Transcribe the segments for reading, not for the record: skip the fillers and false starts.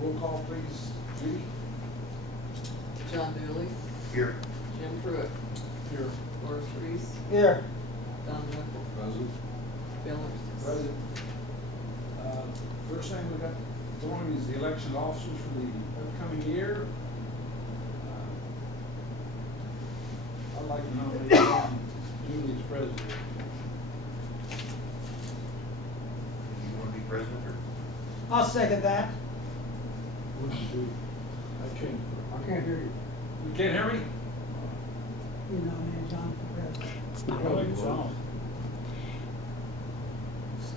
Roll call, please. Judy? John Dooley, Here. Jim Pruitt, Here. Horace Reese, Here. Don Whipple, Present. Bill Ernst. Present. First thing we got going is the election of officers for the upcoming year. I'd like to nominate John Dooley as president. You want to be president or? I'll second that. What did you do? I changed it. I can't hear you. You can't hear me? You nominate John for president. Really? So,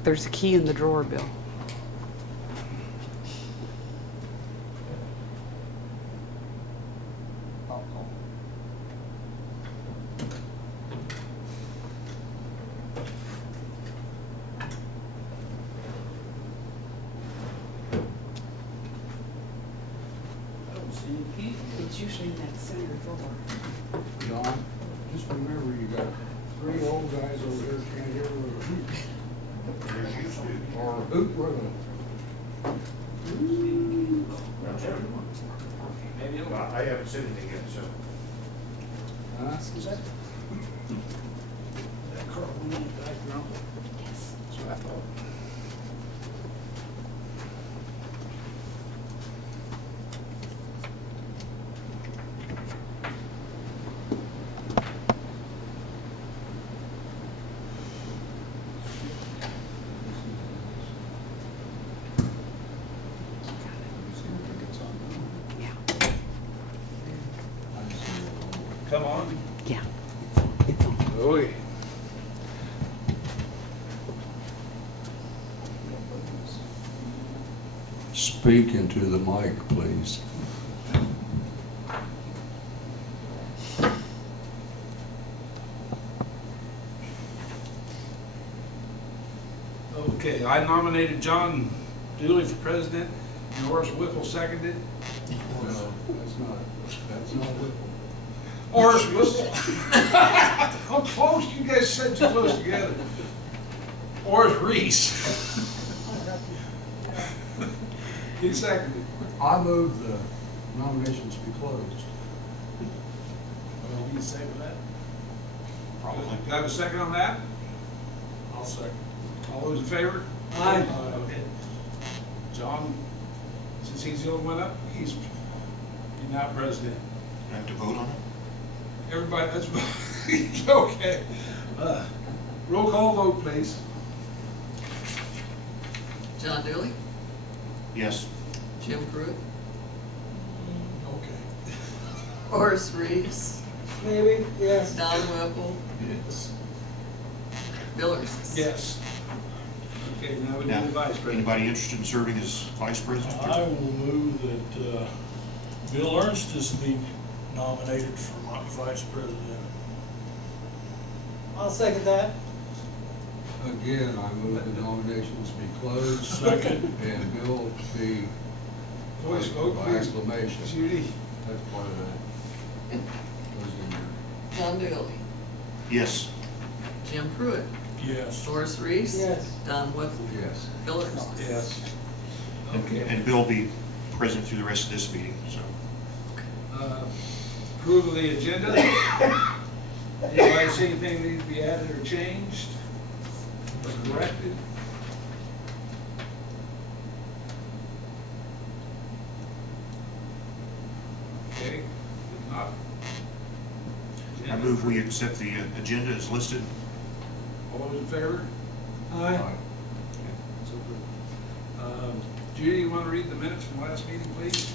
There's a key in the drawer, Bill. I'll call. I don't see any key. It's usually in that center drawer. John, just remember you got three old guys over here can't hear with a hoot. There's used to. Or a hoot with a. Maybe it'll. I haven't said anything yet, so. Huh? Is that? That car went on the back ground? Yes. That's what I thought. Yeah. Come on. Yeah. Oh, yeah. Speak into the mic, please. Okay, I nominated John Dooley for president, and Horace Whipple seconded. No, that's not Whipple. Horace Whipple. How close, you guys said too close together. Horace Reese. He seconded. I move the nominations be closed. Well, you say with that? Probably. Do I have a second on that? I'll second. All those in favor? Aye. Okay. John, since he's the only one up, he's now president. I have to vote on it? Everybody, that's okay. Roll call vote, please. John Dooley, Yes. Jim Pruitt, Okay. Horace Reese, Maybe, yes. Don Whipple, Yes. Bill Ernst. Yes. Okay, now we Now, need the vice president. anybody interested in serving as vice president? I will move that Bill Ernst is be nominated for my vice president. I'll second that. Again, I move the nominations be closed. Second. And Bill be. Voice vote, By please. acclamation. Judy? That's part of that. Goes in there. John Dooley, Yes. Jim Pruitt, Yes. Horace Reese. Yes. Don Whipple, Yes. Bill Ernst. Yes. And- Okay. And Bill will be president through the rest of this meeting, so. Approval of the agenda. Anybody see anything that needs to be added or changed or corrected? Okay, if not. I move we accept the agenda as listed. All those in favor? Aye. So approved. Judy, you want to read the minutes from last meeting, please?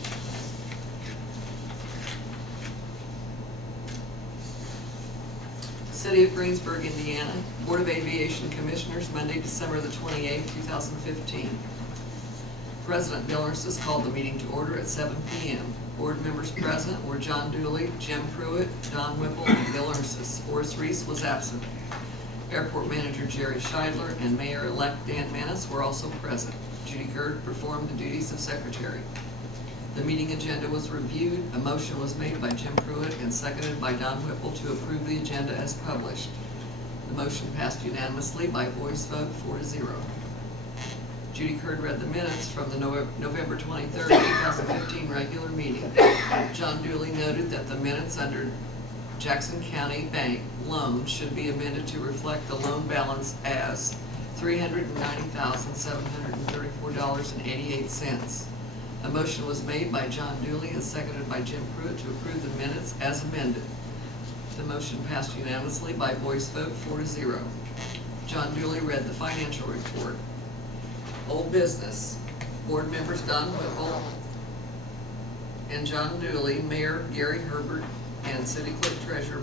City of Greensburg, Indiana, Board of Aviation Commissioners, Monday, December the 28th, 2015. President Bill Ernst has called the meeting to order at 7 p.m. Board members present were John Dooley, Jim Pruitt, Don Whipple, and Bill Ernst. Horace Reese was absent. Airport Manager Jerry Scheidler and Mayor-elect Dan Manis were also present. Judy Gerd performed the duties of secretary. The meeting agenda was reviewed. A motion was made by Jim Pruitt and seconded by Don Whipple to approve the agenda as published. The motion passed unanimously by voice vote 4-0. Judy Curd read the minutes from the November 23rd, 2015 regular meeting. John Dooley noted that the minutes under Jackson County Bank loan should be amended to reflect the loan balance as $390,734.88. A motion was made by John Dooley and seconded by Jim Pruitt to approve the minutes as amended. The motion passed unanimously by voice vote 4-0. John Dooley read the financial report. Old business. Board members Don Whipple and John Dooley, Mayor Gary Herbert, and City Clerk Treasurer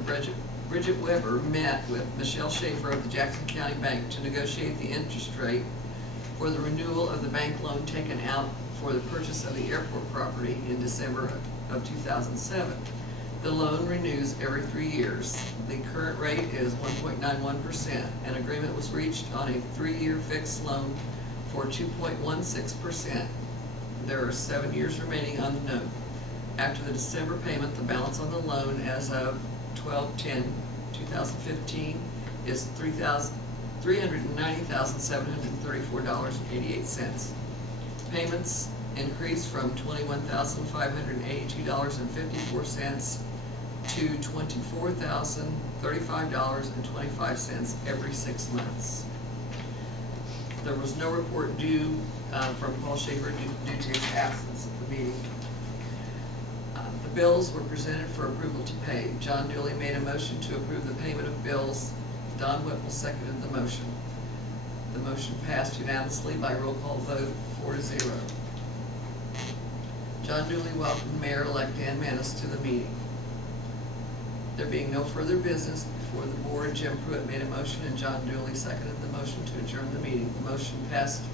Bridget Weber met with Michelle Shaffer of the Jackson County Bank to negotiate the interest rate for the renewal of the bank loan taken out for the purchase of the airport property in December of 2007. The loan renews every 3 years. The current rate is 1.91%. An agreement was reached on a 3-year fixed loan for 2.16%. There are 7 years remaining on the note. After the December payment, the balance on the loan as of 12/10/2015 is $390,734.88. Payments increased from $21,582.54 to $24,035.25 every 6 months. There was no report due from Paul Shaffer due to his absence at the meeting. The bills were presented for approval to pay. John Dooley made a motion to approve the payment of bills. Don Whipple seconded the motion. The motion passed unanimously by roll call vote 4-0. John Dooley welcomed Mayor-elect Dan Manis to the meeting. There being no further business before the board, Jim Pruitt made a motion and John Dooley seconded the motion to adjourn the meeting. The motion passed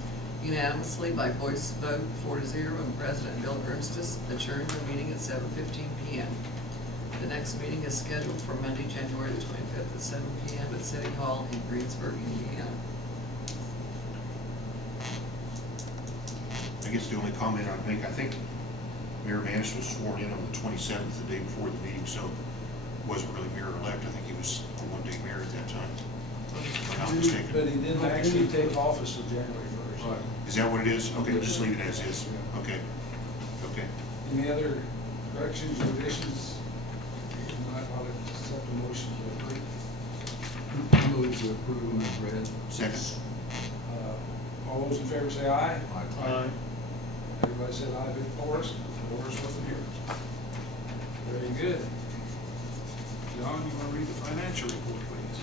unanimously by voice vote 4-0, and President Bill Ernstis adjourned the meeting at 7:15 p.m. The next meeting is scheduled for Monday, January the 25th at 7 p.m. at City Hall in Greensburg, Indiana. I guess the only comment I'd make, I think Mayor Manis was sworn in on the 27th, the day before the meeting, so wasn't really mayor-elect. I think he was a one-day mayor at that time, if I'm not mistaken. But he didn't actually take office until January 1st. Right. Is that what it is? Okay, just leave it as is. Okay, okay. Any other corrections or additions? If not, I'll accept the motion to approve. I move to approve them as read. Second. All those in favor say aye. Aye. Everybody said aye, but Forrest wasn't here. Very good. John, you want to read the financial report, please?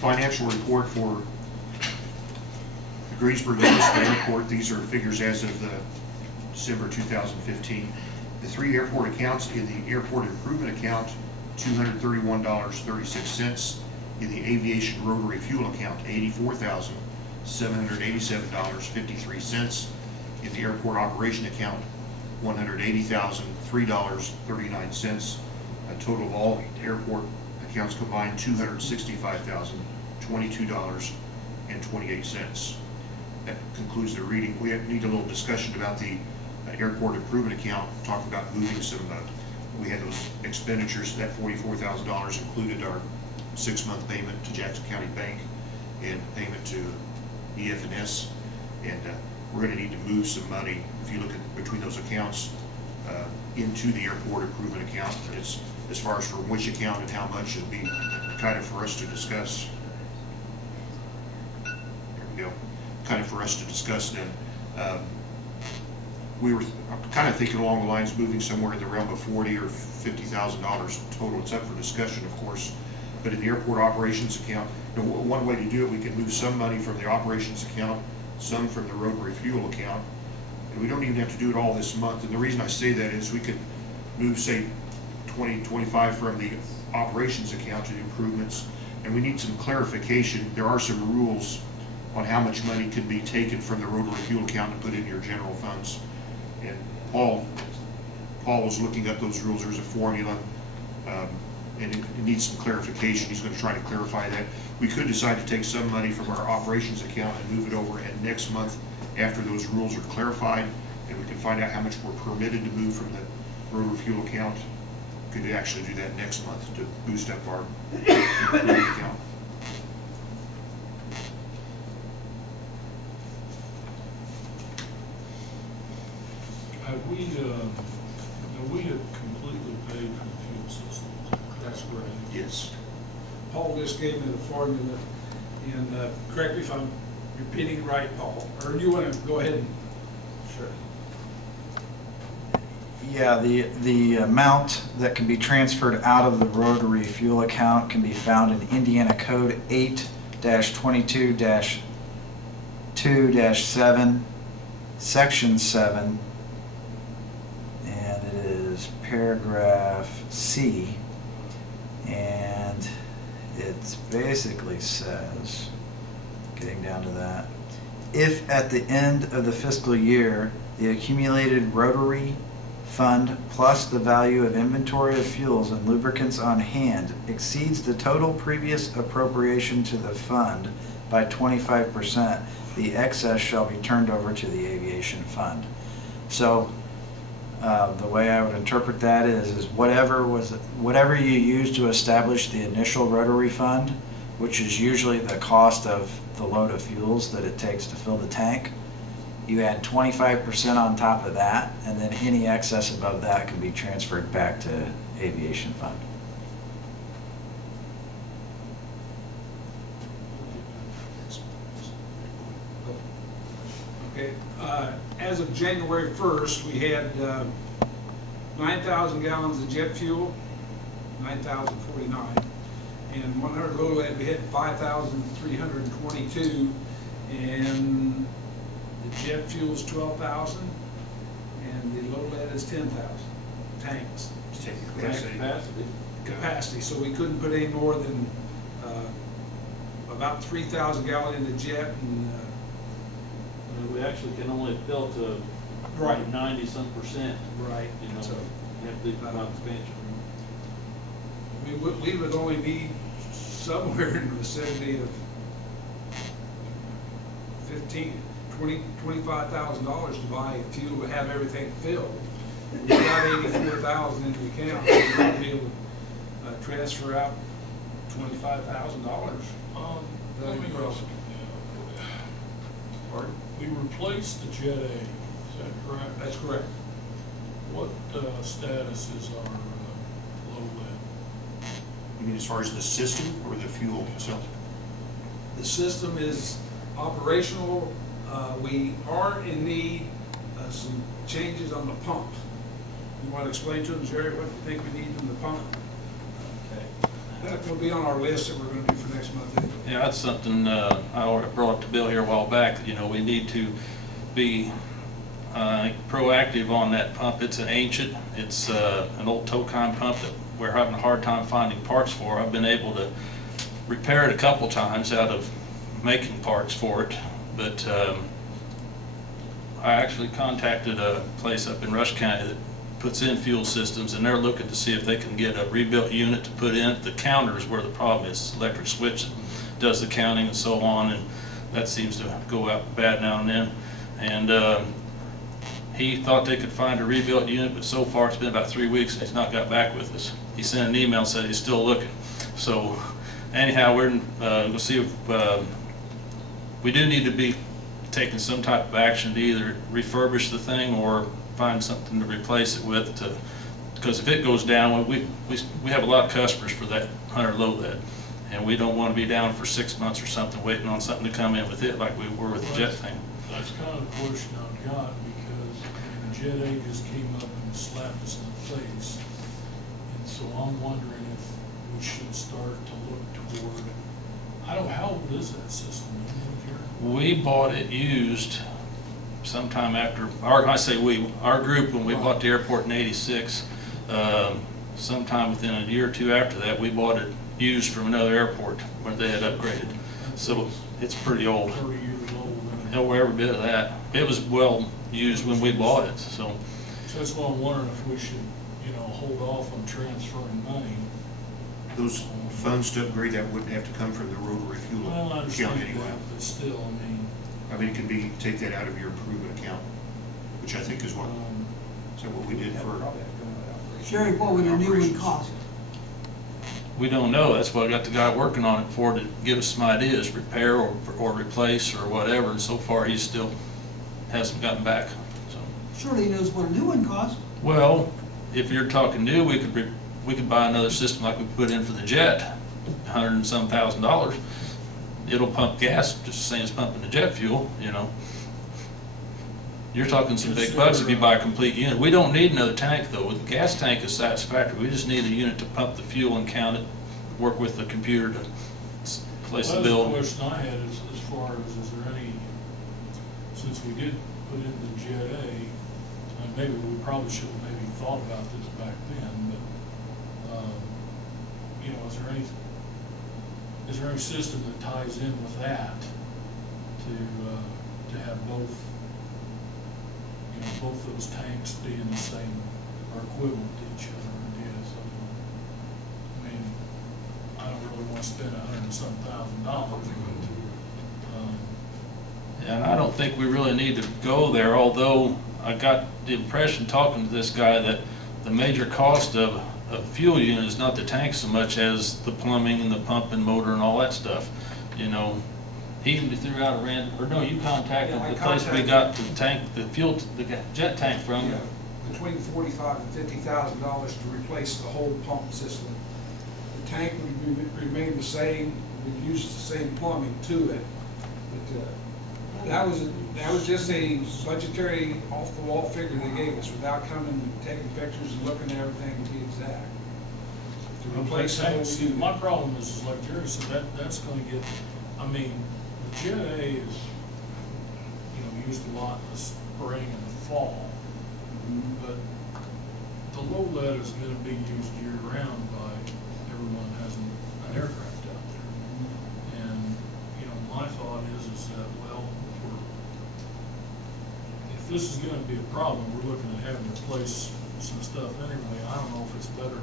Financial report for the Greensburg Municipal Airport. These are figures as of December 2015. The 3 airport accounts: in the airport improvement account, $231.36. In the aviation rotary fuel account, $84,787.53. In the airport operation account, $180,003.39. A total of all airport accounts combined, $265,022.28. That concludes the reading. We need a little discussion about the airport improvement account. Talk about moving some. We had those expenditures. That $44,000 included our 6-month payment to Jackson County Bank and payment to BF&S, and we're going to need to move some money. If you look at between those accounts into the airport improvement account, but it's as far as from which account and how much it'll be kind of for us to discuss. There we go. Kind of for us to discuss then. We were kind of thinking along the lines, moving somewhere in the realm of $40,000 or $50,000 total. It's up for discussion, of course. But in the airport operations account, one way to do it, we can move some money from the operations account, some from the rotary fuel account, and we don't even have to do it all this month. And the reason I say that is we could move, say, 25 from the operations account to the improvements, and we need some clarification. There are some rules on how much money can be taken from the rotary fuel account and put in your general funds. And Paul was looking up those rules. There's a formula, and it needs some clarification. He's going to try to clarify that. We could decide to take some money from our operations account and move it over, and next month, after those rules are clarified, and we can find out how much we're permitted to move from the rotary fuel account, could actually do that next month to boost up our account. Have we have completely paid for the fuel system? That's correct. Yes. Paul just gave me the formula, and correct me if I'm repeating it right, Paul, or do you want to go ahead and? Sure. Yeah, the amount that can be transferred out of the rotary fuel account can be found in Indiana Code 8-22-2-7, Section 7, and it is paragraph C, and it basically says, getting down to that, if at the end of the fiscal year, the accumulated rotary fund plus the value of inventory of fuels and lubricants on hand exceeds the total previous appropriation to the fund by 25%, the excess shall be turned over to the aviation fund. So the way I would interpret that is whatever you use to establish the initial rotary fund, which is usually the cost of the load of fuels that it takes to fill the tank, you add 25% on top of that, and then any excess above that can be transferred back to aviation fund. Okay, as of January 1st, we had 9,000 gallons of jet fuel, 9,049, and 100 low lead, we had 5,322, and the jet fuel's 12,000, and the low lead is 10,000 tanks. It's technically Tank capacity, so we couldn't put any more than about 3,000 gallon in the jet, and We actually can only fill to Right. 90-some%. right, You know, so you have to do expansion. we would only need somewhere in the vicinity of $25,000 to buy fuel to have everything filled. We got 84,000 in the account, so we're gonna be able to transfer out $25,000. Let me ask you, Pardon? we replaced the Jet A, is that correct? That's correct. What status is our low lead? You mean as far as the system or the fuel itself? The system is operational. We are in need of some changes on the pump. You want to explain to them, Jerry, what you think we need from the pump? That will be on our list that we're going to do for next month. Yeah, that's something I already brought up to Bill here a while back. You know, we need to be proactive on that pump. It's an ancient, it's an old Tocon pump that we're having a hard time finding parts for. I've been able to repair it a couple times out of making parts for it, but I actually contacted a place up in Rush County that puts in fuel systems, and they're looking to see if they can get a rebuilt unit to put in. The counter is where the problem is. Electric switch that does the counting and so on, and that seems to go out bad now and then. And he thought they could find a rebuilt unit, but so far it's been about 3 weeks and he's not got back with us. He sent an email, said he's still looking. So anyhow, we're we'll see if we do need to be taking some type of action to either refurbish the thing or find something to replace it with, because if it goes down, we have a lot of customers for that 100 low lead, and we don't want to be down for 6 months or something waiting on something to come in with it like we were with the jet thing. That's kind of the question I've got, because Jet A just came up and slapped us in the face. And so I'm wondering if we should start to look toward, how old is that system? Do you know, Jerry? We bought it used sometime after, our group, when we bought the airport in '86, sometime within a year or two after that, we bought it used from another airport where they had upgraded. So it's pretty old. 30 years old. No, every bit of that. It was well used when we bought it, so. So that's why I'm wondering if we should, hold off on transferring money. Those funds to upgrade that wouldn't have to come from the rotary fuel Well, I account understand anyway. that, but still, I mean, it can be, take that out of your improvement account, which I think is what we did for. Sherry, what would a new one cost? We don't know. That's what I got the guy working on it for, to give us some ideas, repair or replace or whatever. And so far, he still hasn't gotten back. So Surely he knows what a new one costs. Well, if you're talking new, we could buy another system like we put in for the jet, $100 and some thousand. It'll pump gas just the same as pumping the jet fuel, you know. You're talking some big bucks if you buy a complete unit. We don't need another tank though. The gas tank is satisfactory. We just need a unit to pump the fuel and count it, work with the computer to place the bill. Well, that's the question I had is, as far as there any, since we did put in the Jet A, and maybe we probably should have maybe thought about this back then, but, you know, is there any system that ties in with that to have both, you know, both those tanks being the same or equivalent to each other? I mean, I don't really want to spend $100 and some thousand, but, And I don't think we really need to go there, although I got the impression talking to this guy that the major cost of a fuel unit is not the tank so much as the plumbing and the pump and motor and all that stuff. You know, he even threw out a random, or no, you contacted Yeah, I the place we contacted- got the tank, the fuel, the jet tank from. Yeah, between $45,000 and $50,000 to replace the whole pump system. The tank would remain the same, we'd use the same plumbing to it. But that was just a budgetary off-the-wall figure they gave us without coming and taking pictures and looking at everything to be exact. To replace the whole see, unit. my problem is like Jerry said, that's gonna get, I mean, the Jet A is, you know, used a lot in the spring and the fall. But the low lead is gonna be used year round by everyone who has an aircraft out there. And, you know, my thought is that, well, if this is gonna be a problem, we're looking at having to replace some stuff anyway. I don't know if it's better to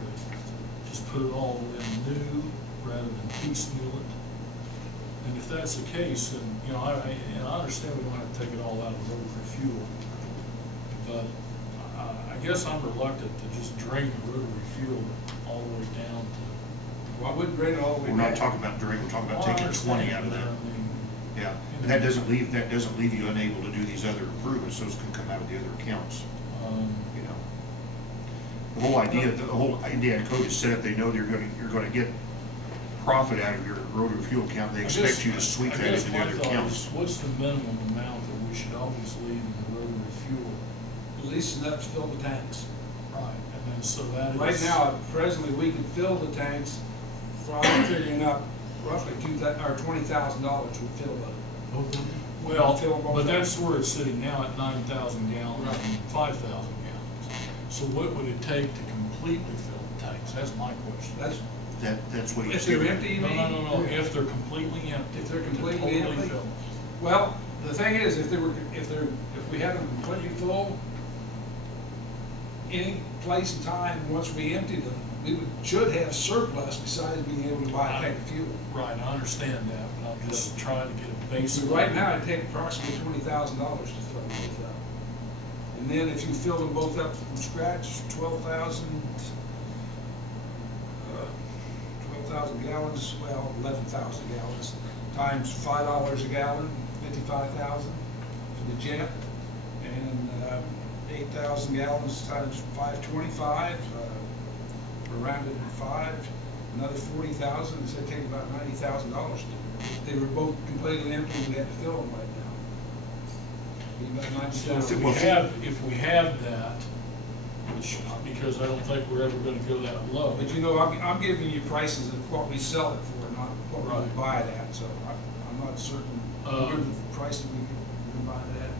just put it all in new rather than piecemeal it. And if that's the case, then, you know, I understand we don't have to take it all out of the road for fuel. But I guess I'm reluctant to just drain the rotary fuel all the way down to. Well, I wouldn't rate it all the way We're down. not talking about drain, we're talking about Well, I taking 20 out of understand, that. but I mean, Yeah, and that doesn't leave you unable to do these other improvements, those can come out of the other accounts, you know. The whole idea of code is set up, they know you're gonna get profit out of your rotary fuel account, they expect you to sweep that into the other accounts. What's the minimum amount that we should always leave in the rotary fuel? At least enough to fill the tanks. Right, and then so that is. Right now, presently, we can fill the tanks, probably figuring up roughly $20,000 would fill the. Well, fill them both but up. that's where it's sitting now at 9,000 gallons Right. and 5,000 gallons. So what would it take to completely fill the tanks? That's my question. That's what If he's they're doing. empty, you No, mean? no, if they're completely empty. If they're completely totally empty? filled. Well, the thing is, if we had them completely full, any place and time, once we empty them, should have surplus besides being able to buy a tank of fuel. Right, I understand that, but I'm just trying to get a base. So right now, it'd take approximately $20,000 to fill them both up. And then if you fill them both up from scratch, 12,000 gallons, well, 11,000 gallons, times $5 a gallon, 55,000 for the jet, and 8,000 gallons times 525, rounded to 5, another 40,000, so it'd take about $90,000. If they were both completely empty, we'd have to fill them right now. Be about So $90,000. if we have that, which, because I don't think we're ever gonna go that low. But you know, I'm giving you prices of what we sell it for, not what we Right. buy it at, so I'm not certain, what are the prices we buy it at?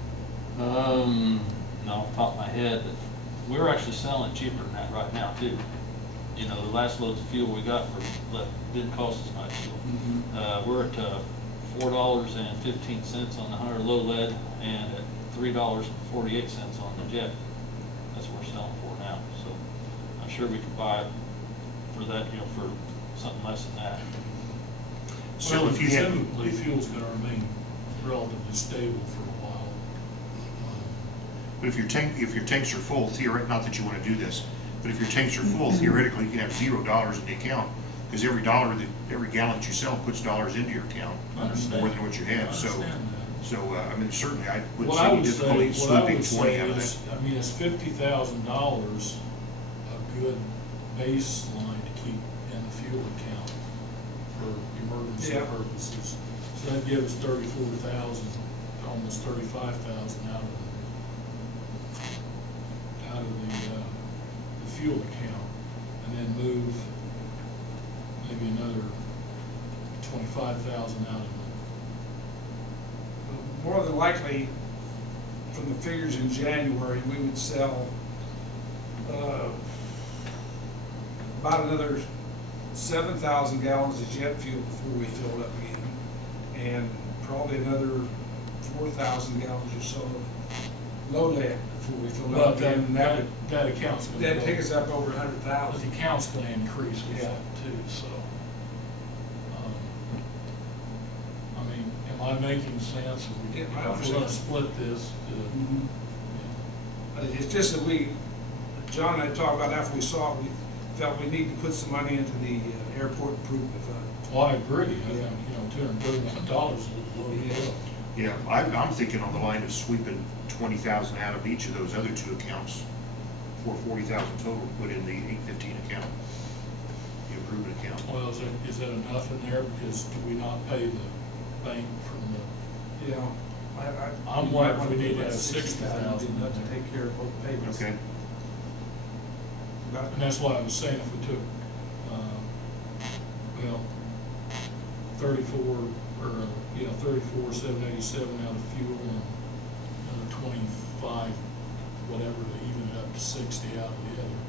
No, off the top of my head, but we're actually selling it cheaper than that right now too. You know, the last loads of fuel we got didn't cost us much. We're at $4.15 on the 100 low lead and at $3.48 on the jet. That's what we're selling for now. So I'm sure we could buy it for that, you know, for something less than that. So Well, if you had, presumably fuel's gonna remain relatively stable for a while. but if your tanks are full, not that you want to do this, but if your tanks are full, theoretically, you can have $0 in the account, because every gallon that you sell puts dollars into your account, I understand. more than what you have, I so. understand So, I mean, certainly I wouldn't What see I any would say, difficulty what I sweeping would 20 say out of is, that. I mean, is $50,000 a good baseline to keep in the fuel account for emergency Yeah. purposes? So that gives 34,000, almost 35,000 out of the fuel account, and then move maybe another 25,000 out of it. More than likely, from the figures in January, we would sell about another 7,000 gallons of jet fuel before we filled up again, and probably another 4,000 gallons or so of low lead before we filled Well, up again. And that would, that account's gonna that'd go. take us up over But 100,000. the account's gonna increase with Yeah. that too, so. I mean, am I making sense? If we- Yeah, I If we're gonna understand. split this to, Mhm. It's just that John and I talked about after we saw it, we felt we need to put some money into the airport improvement fund. well, I agree, I think, Yeah. $231 is a low bill. Yeah, I'm thinking on the line of sweeping 20,000 out of each of those other two accounts, for 40,000 total, put in the 815 account, the improvement account. Well, is that enough in there, because do we not pay the bank from the, You know, I'm wondering if we need to have 60,000 60,000 enough to take care of both payments. Okay, About- and that's why I was saying if we took, well, 34,787 out of fuel and another 25, whatever, to even it up to 60 out of the other.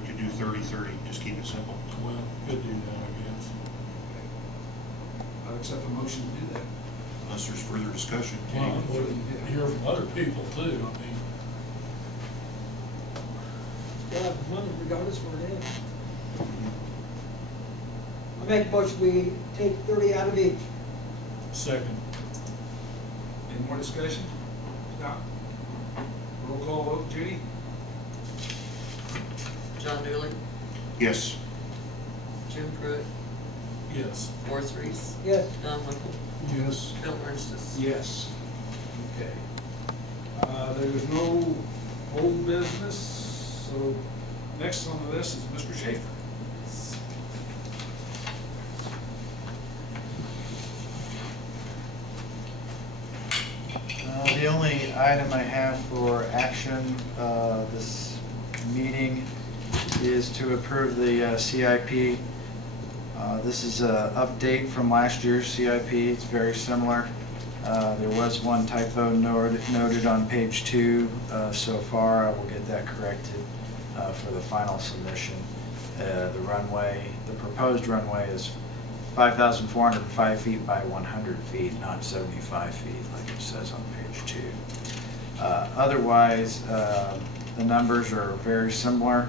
we could do 30-30, just keep it simple. Well, could do that, I guess. I'll accept a motion to do that. Unless there's further discussion. Well, Any- I wouldn't hear from other people too, I mean, They'll have money regardless where it is. I make a motion, we take 30 out of each. second. Any more discussion? No? Roll call vote, Judy? John Dooley, Yes, Jim Pruitt, Yes. Morris Reese, Yes. Don Whipple, Yes. Bill Ernstus. Yes. Okay. There's no old business, so next on the list is Mr. Shaffer. The only item I have for action this meeting is to approve the CIP. This is an update from last year's CIP. It's very similar. There was one typo noted on page 2 so far. I will get that corrected for the final submission. The proposed runway is 5,405 feet by 100 feet, not 75 feet like it says on page 2. Otherwise, the numbers are very similar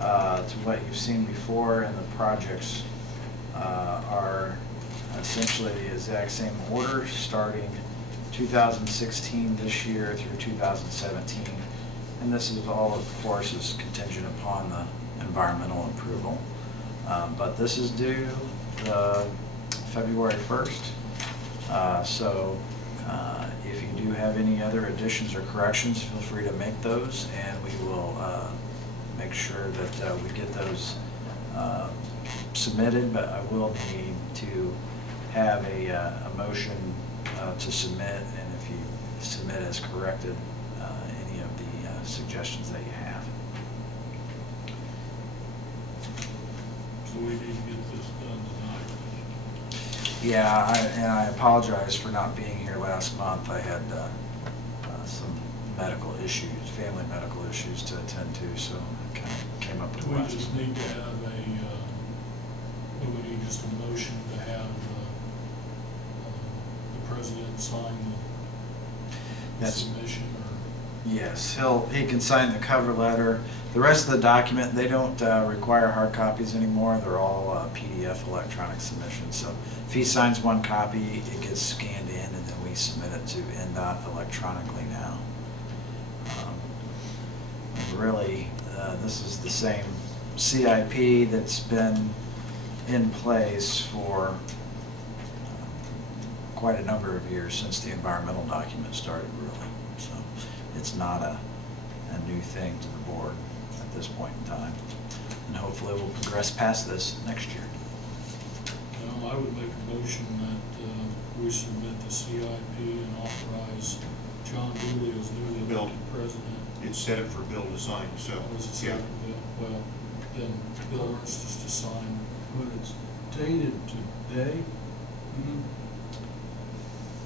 to what you've seen before, and the projects are essentially the exact same order, starting 2016 this year through 2017. And this is all, of course, is contingent upon the environmental approval. But this is due February 1st. So if you do have any other additions or corrections, feel free to make those, and we will make sure that we get those submitted. But I will need to have a motion to submit, and if you submit as corrected, any of the suggestions that you have. So we need to get this done tonight. Yeah, and I apologize for not being here last month. I had some medical issues, family medical issues to attend to, so I kind of came up with Do we last just month. need to have do we need just a motion to have the president sign the That's- submission, or? Yes, he can sign the cover letter. The rest of the document, they don't require hard copies anymore. They're all PDF electronic submissions. So if he signs one copy, it gets scanned in, and then we submit it to NDOT electronically now. Really, this is the same CIP that's been in place for quite a number of years since the environmental document started, really. So it's not a new thing to the board at this point in time. And hopefully we'll progress past this next year. I would make a motion that we submit the CIP and authorize John Dooley as newly Bill. elected president. It's set up for Bill to sign, so, Or is it yeah. second bill? Well, then Bill Ernst is to sign. But it's dated today.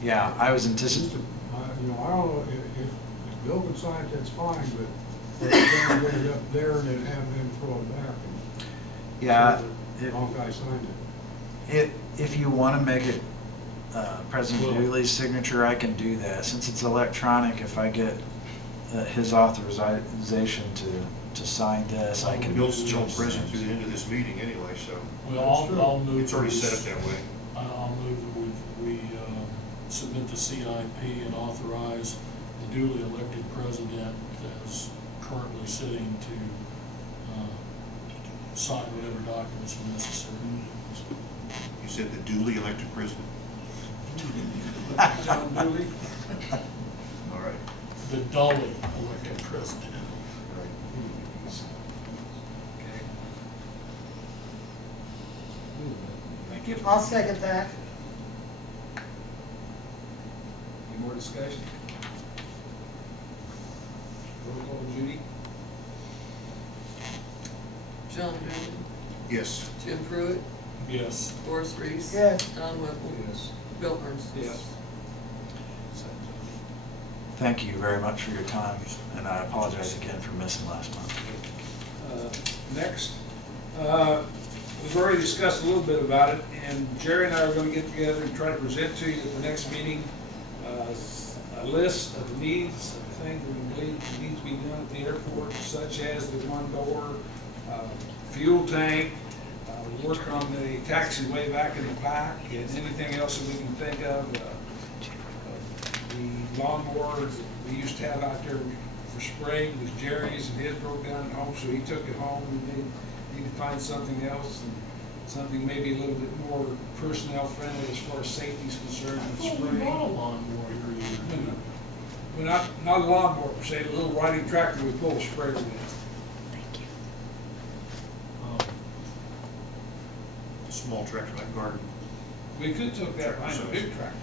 Yeah, I was Just anticipating, you know, I don't know, if Bill can sign it, that's fine, but then get it up there and then have him throw it back. And yeah, say the wrong guy signed it. if you want to make it President Well- Dooley's signature, I can do that. Since it's electronic, if I get his authorization to sign this, I can. Bill's still present through the end of this meeting anyway, so Well, I'll move. it's already set this- up that way. I'll move that we submit the CIP and authorize the duly elected president as currently sitting to sign whatever documents are necessary. You said the duly elected president. John Dooley. All right. The dully elected president. Okay. Thank you. I'll second that. Any more discussion? Roll call, Judy? John Dooley, Yes. Jim Pruitt, Yes. Horace Reese. Yes. Don Whipple. Yes. Bill Ernst. Yes. Thank you very much for your time, and I apologize again for missing last month. Next, we've already discussed a little bit about it, and Jerry and I are going to get together and try to present to you at the next meeting a list of the needs, of the things that we believe need to be done at the airport, such as the one door, fuel tank, work on the taxiway back in the back, and anything else that we can think of. The lawnmower that we used to have out there for spraying was Jerry's, and his broke down at home, so he took it home. We need to find something else, and something maybe a little bit more personnel friendly as far as safety is concerned with Oh, we spraying. bought a lawnmower here. Well, not a lawnmower, per se, a little riding tractor we pull a sprayer with. Small tractor like garden. We could took that behind a big tractor.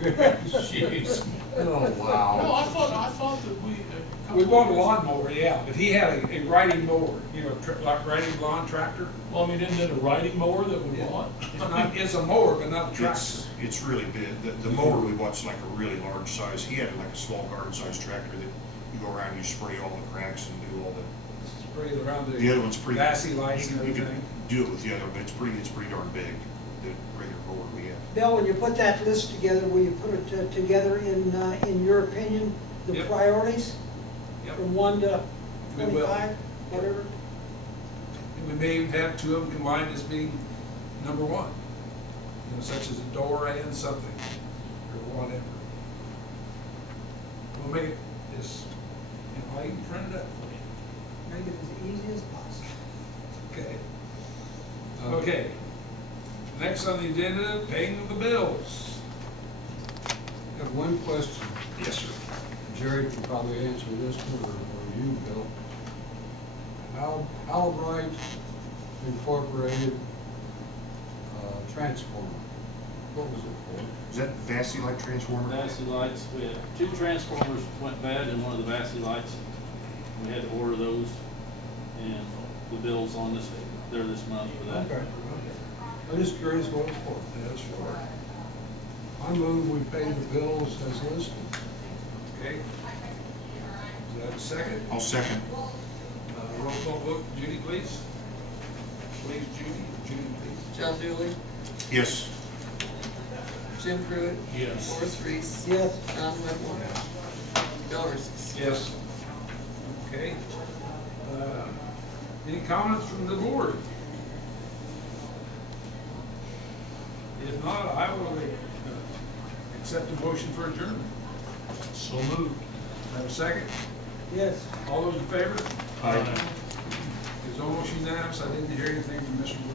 Jeez. Oh, No, wow. I thought that we. We bought a lawnmower, yeah, but he had a riding mower, you know, like riding lawn tractor. Well, I mean, isn't it a riding mower that we bought? It's a mower, but not a tractor. It's really big. The mower we bouught's like a really large size. He had like a small garden size tractor that you go around and you spray all the cracks and do all the. Spray it around The other one's pretty. Vassy lights and You can everything. do it with the other, but it's pretty darn big, the regular mower we have. Bill, when you put that list together, will you put it together in your opinion, the Yep. priorities? Yep. From 1 to We will. 25, whatever? And we may even have two of them combined as being number one, you know, such as a door and something, or whatever. We'll make it as, you know, I can print it up for you. Make it as easy as possible. Okay. Okay. Next on the agenda, paying of the bills. I have one question. Yes, sir. Jerry can probably answer this one, or you, Bill. Albright Incorporated, transformer. What was it for? Is that Vassy light transformer? Vassy lights, we had two transformers went bad in one of the Vassy lights. We had to order those, and the bill's on this, there this month for that. Okay. I'm just curious what it's for. That's for, I move we pay the bills as listed. okay. Is that a second? I'll second. Roll call vote, Judy, please. Please, Judy, please. John Dooley, Yes. Jim Pruitt, Yes. Horace Reese, Yes. Don Whipple, Bill Ernst. Yes. Okay. Any comments from the board? If not, I will accept a motion for adjournment. So moved. Have a second? Yes. All those in favor? Aye. It's almost unanimous. I didn't hear anything from Mr.